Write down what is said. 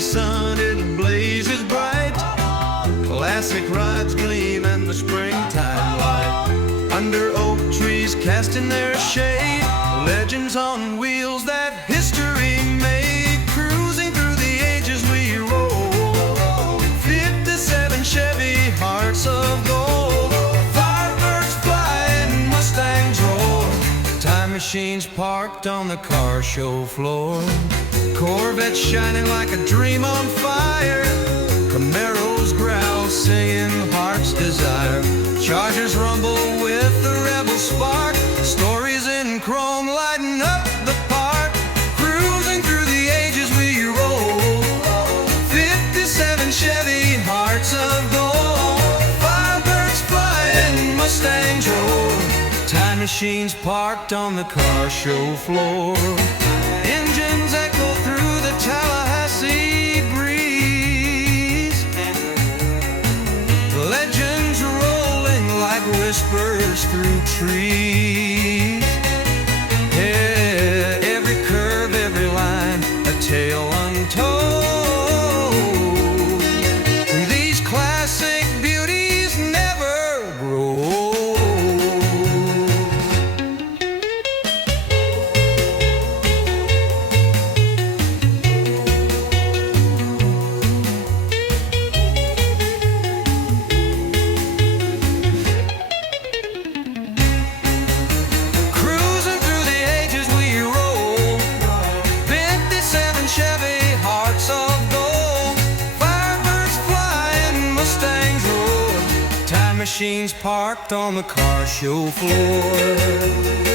sun, it blazes bright. Classic rides gleam in the springtime light. Under oak trees casting their shade, legends on wheels that history made. Cruising through the ages we roll, 57 Chevy, hearts of gold. Firebirds fly and Mustangs roar, time machines parked on the car show floor. Corvettes shining like a dream on fire, Camaros growl singing heart's desire. Chargers rumble with the rebel spark, stories in chrome lighting up the park. Cruising through the ages we roll, 57 Chevy, hearts of gold. Firebirds fly and Mustangs roar, time machines parked on the car show floor. Engines echo through the Tallahassee breeze, legends rolling like whispers through trees. Yeah, every curve, every line, a tale untold. These classic beauties never grow old. Machines parked on the car show floor.